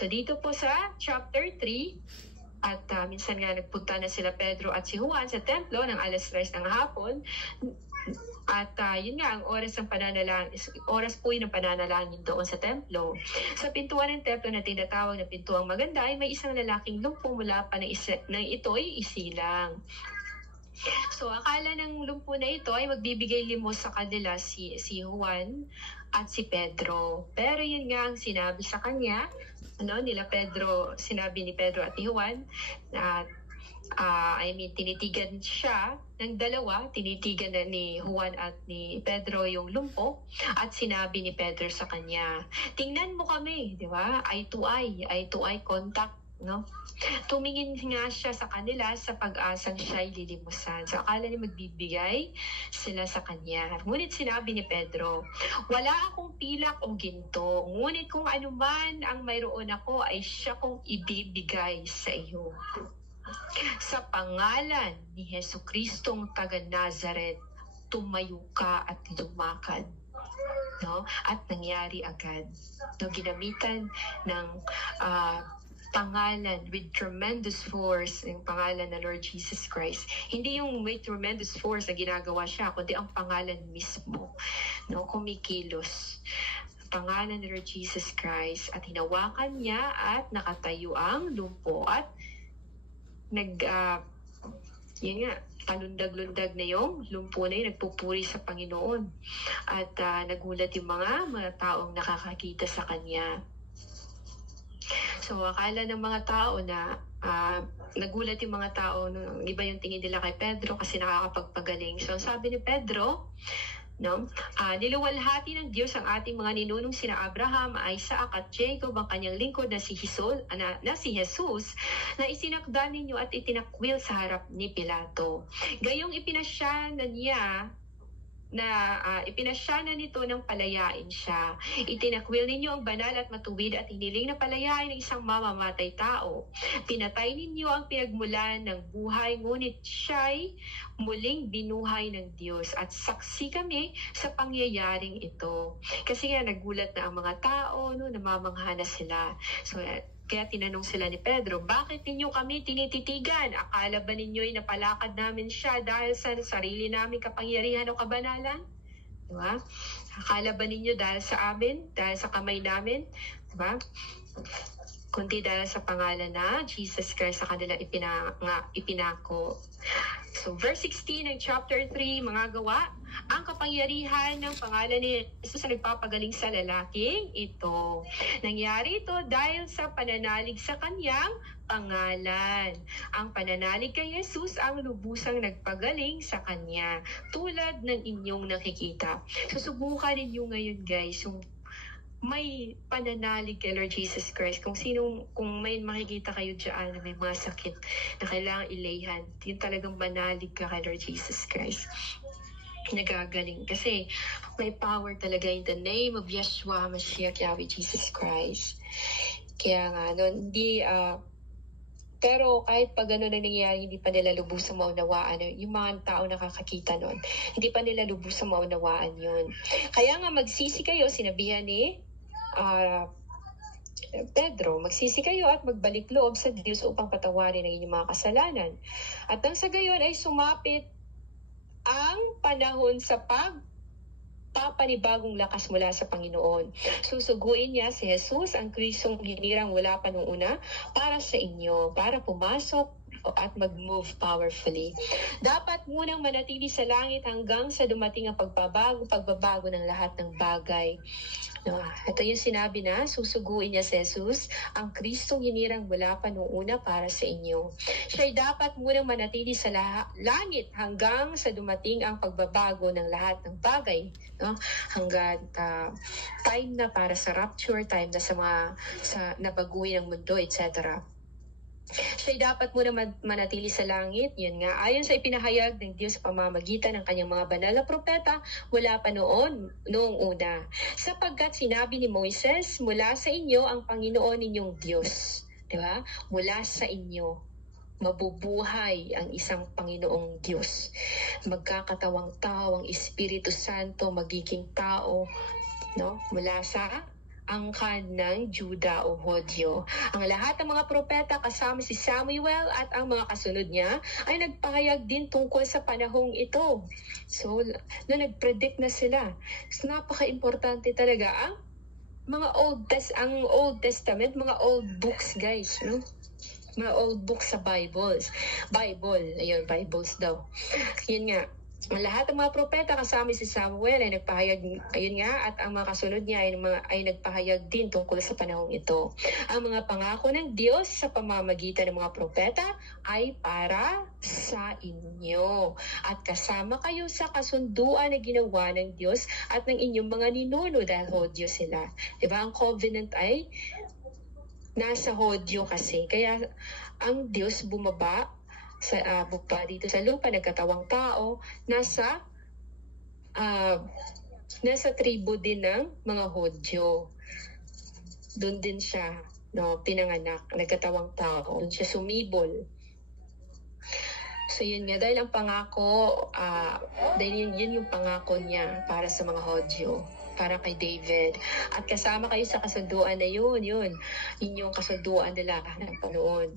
So dito po sa chapter 3, at minsan nga nagpunta na sila Pedro at si Juan sa templo ng 3:00 ng hapon. At yun nga, ang oras po yun ng pananalangin doon sa templo. Sa pintuan ng templo na tinatawag na pintuang maganda ay may isang lalaking lumpo mula pa ng ito'y isilang. So akala ng lumpo na ito ay magbibigay limos sa kanila si Juan at si Pedro. Pero yun nga ang sinabi sa kanya, sinabi ni Pedro at ni Juan na tinitigan siya ng dalawa, tinitigan na ni Juan at ni Pedro yung lumpo at sinabi ni Pedro sa kanya, tingnan mo kami, di ba? Eye to eye contact, no? Tumingin nga siya sa kanila sa pag-asang siya'y lilimusan. So akala niya magbibigay sila sa kanya. Ngunit sinabi ni Pedro, wala akong pilak o ginto. Ngunit kung ano man ang mayroon ako ay siya kong ibibigay sa iyo. Sa pangalan ni Jesucristong taga Nazaret, tumayo ka at lumakad. No? At nangyari agad. No, ginamitan ng pangalan with tremendous force, yung pangalan na Lord Jesus Christ. Hindi yung with tremendous force na ginagawa siya, kundi ang pangalan mismo, no, kumikilos. Pangalan ni Lord Jesus Christ, at hinawakan niya at nakatayo ang lumpo at talundag-lundag na yung lumpo na yun, nagpupuri sa Panginoon. At nagulat yung mga taong nakakakita sa kanya. So akala ng mga tao na nagulat yung mga tao, iba yung tingin nila kay Pedro kasi nakakapagpagaling. So sabi ni Pedro, niluwalhati ng Diyos ang ating mga ninunong sina Abraham, Isaac at Jacob, ang kanyang lingkod na si Jesus na isinakda ninyo at itinakwil sa harap ni Pilato. Gayong ipinasya na nito ng palayain siya. Itinakwil ninyo ang banal at matuwid at hiniling na palayain ng isang mamamatay tao. Pinatay ninyo ang pinagmulan ng buhay, ngunit siya'y muling binuhay ng Diyos, at saksi kami sa pangyayaring ito. Kasi nga nagulat na ang mga tao, namamangha na sila. So kaya tinanong sila ni Pedro, bakit ninyo kami tinititigan? Akala ba ninyo'y napalakad namin siya dahil sa sarili namin kapangyarihan o kabanalan? Diba? Akala ba ninyo dahil sa amin? Dahil sa kamay namin? Diba? Kundi dahil sa pangalan na Jesus Christ sa kanila ipinako. So verse 16 ng chapter 3, mga gawa, ang kapangyarihan ng pangalan ni Jesus na nagpapagaling sa lalaking ito. Nangyari ito dahil sa pananalig sa kanyang pangalan. Ang pananalig kay Jesus ang lubusang nagpagaling sa kanya, tulad ng inyong nakikita. Susubukan ninyo ngayon, guys, yung may pananalig kay Lord Jesus Christ. Kung may makikita kayo dyan na may mga sakit na kailangan ilayhan, yun talagang manalig ka kay Lord Jesus Christ. Nagagaling. Kasi may power talaga in the name of Yeshua Mashiach Yahweh Jesus Christ. Kaya nga, pero kahit pag gano'n ang nangyayari, hindi pa nila lubusang maunawaan. Yung mga tao nakakakita nun, hindi pa nila lubusang maunawaan yun. Kaya nga magsisi kayo, sinabihan ni Pedro, magsisi kayo at magbalik loob sa Diyos upang patawarin ang inyong mga kasalanan. At nang sa gayon ay sumapit ang panahon sa papanibagong lakas mula sa Panginoon. Susuguin niya si Jesus, ang Kristong hinirang wala pa nung una, para sa inyo, para pumasok at mag-move powerfully. Dapat munang manatili sa langit hanggang sa dumating ang pagbabago ng lahat ng bagay. Ito yung sinabi na susuguin niya si Jesus, ang Kristong hinirang wala pa nung una para sa inyo. Siya'y dapat munang manatili sa langit hanggang sa dumating ang pagbabago ng lahat ng bagay. Hanggang time na para sa rapture, time na sa nabaguhin ng mundo, etc. Siya'y dapat muna manatili sa langit. Yun nga, ayon sa ipinahayag ng Diyos sa pamamagitan ng kanyang mga banal na propeta, wala pa noong una. Sapagkat sinabi ni Moises, mula sa inyo ang Panginoon ninyong Diyos. Diba? Mula sa inyo, mabubuhay ang isang Panginoong Diyos. Magkakatawang tao ang Espiritu Santo, magiging tao, mula sa angkan ng Juda o Hodyo. Ang lahat ng mga propeta kasama si Samuel at ang mga kasunod niya ay nagpahayag din tungkol sa panahong ito. So, nag-predict na sila. So, napaka-importante talaga ang ang Old Testament, mga old books, guys, no? Mga old books sa Bible, ayun, Bibles daw. Yun nga. Ang lahat ng mga propeta kasama si Samuel ay nagpahayag, ayun nga, at ang mga kasunod niya ay nagpahayag din tungkol sa panahong ito. Ang mga pangako ng Diyos sa pamamagitan ng mga propeta ay para sa inyo. At kasama kayo sa kasunduan na ginawa ng Diyos at ng inyong mga ninuno dahil Hodyo sila. Diba? Ang covenant ay nasa Hodyo kasi. Kaya ang Diyos bumaba dito sa lupa, nagkatawang tao, nasa tribo din ng mga Hodyo. Doon din siya, no, pinanganak, nagkatawang tao. Doon siya sumibol. So yun nga, dahil ang pangako, dahil yun yung pangako niya para sa mga Hodyo, para kay David. At kasama kayo sa kasunduan na yun yung kasunduan nila ng panoon.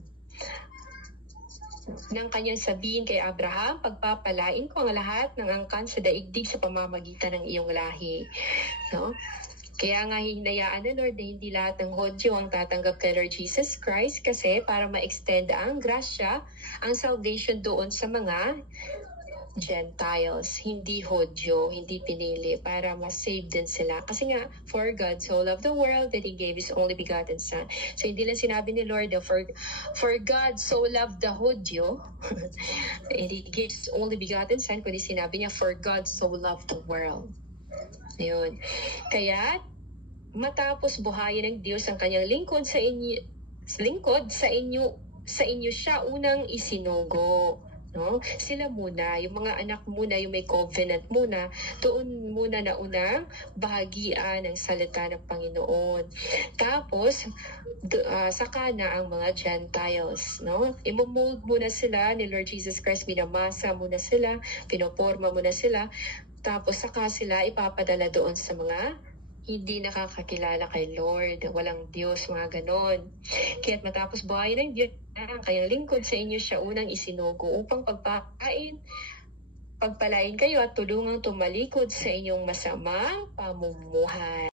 Nang kanyang sabihin kay Abraham, pagpapalain ko ang lahat ng angkan sa daigdig sa pamamagitan ng iyong lahi. No? Kaya nga hinayaan ng Lord na hindi lahat ng Hodyo ang tatanggap kay Lord Jesus Christ kasi para ma-extend ang grasya, ang salvation doon sa mga Gentiles, hindi Hodyo, hindi pinili para ma-save din sila. Kasi nga, for God so loved the world that He gave His only begotten Son. So hindi lang sinabi ni Lord na for God so loved the Hodyo and He gave His only begotten Son, kundi sinabi niya for God so loved the world. Ayun. Kaya matapos buhayin ng Diyos ang kanyang lingkod sa inyo siya unang isinugo. No? Sila muna, yung mga anak muna, yung may covenant muna, doon muna na unang bahagian ng salita ng Panginoon. Tapos, saka na ang mga Gentiles. No? Imomold muna sila ni Lord Jesus Christ, minamasa muna sila, pinoporma muna sila, tapos saka sila ipapadala doon sa mga hindi nakakakilala kay Lord, walang Diyos, mga ganon. Kaya't matapos buhayin ng Diyos, ang kanyang lingkod sa inyo siya unang isinugo upang pagpalain kayo at tulungang tumalikod sa inyong masamang pamumuhay.